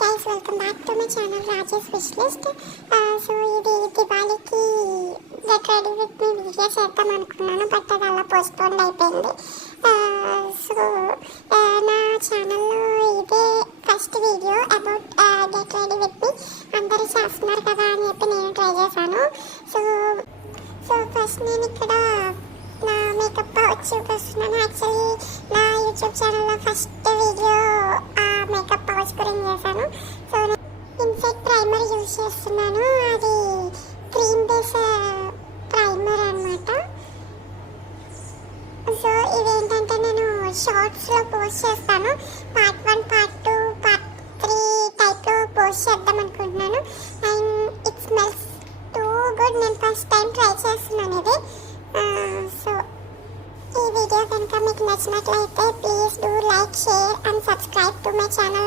Guys, welcome back to my channel Rajesh wish list. So ఇది దివాళీకి get ready with me video చేద్దాం అనుకున్నాను, but అది అలా పోస్ట్పోన్ అయిపోయింది. సో నా ఛానల్లో ఇదే first video about get ready with me. అందరూ చేస్తున్నారు కదా అని చెప్పి నేను ట్రై చేశాను. సో ఫస్ట్ నేను ఇక్కడ నా మేకప్ వచ్చి చూపిస్తున్నాను. యాక్చువల్లీ నా యూట్యూబ్ ఛానల్లో ఫస్ట్ వీడియో మేకప్ పౌచ్ గురించి చేశాను. సో ఇన్సెక్ట్ ప్రైమర్ యూజ్ చేస్తున్నాను. అది క్రీమ్ బేస్ ప్రైమర్ అనమాట. సో ఇవేంటంటే నేను షార్ట్స్లో పోస్ట్ చేస్తాను. పార్ట్ 1, పార్ట్ 2, పార్ట్ 3 టైప్లో పోస్ట్ చేద్దాం అనుకుంటున్నాను. And it smells too good. నేను ఫస్ట్ టైం ట్రై చేస్తున్నాను ఇది. సో ఈ వీడియో కనుక మీకు నచ్చినట్లయితే please do like, share and subscribe to my channel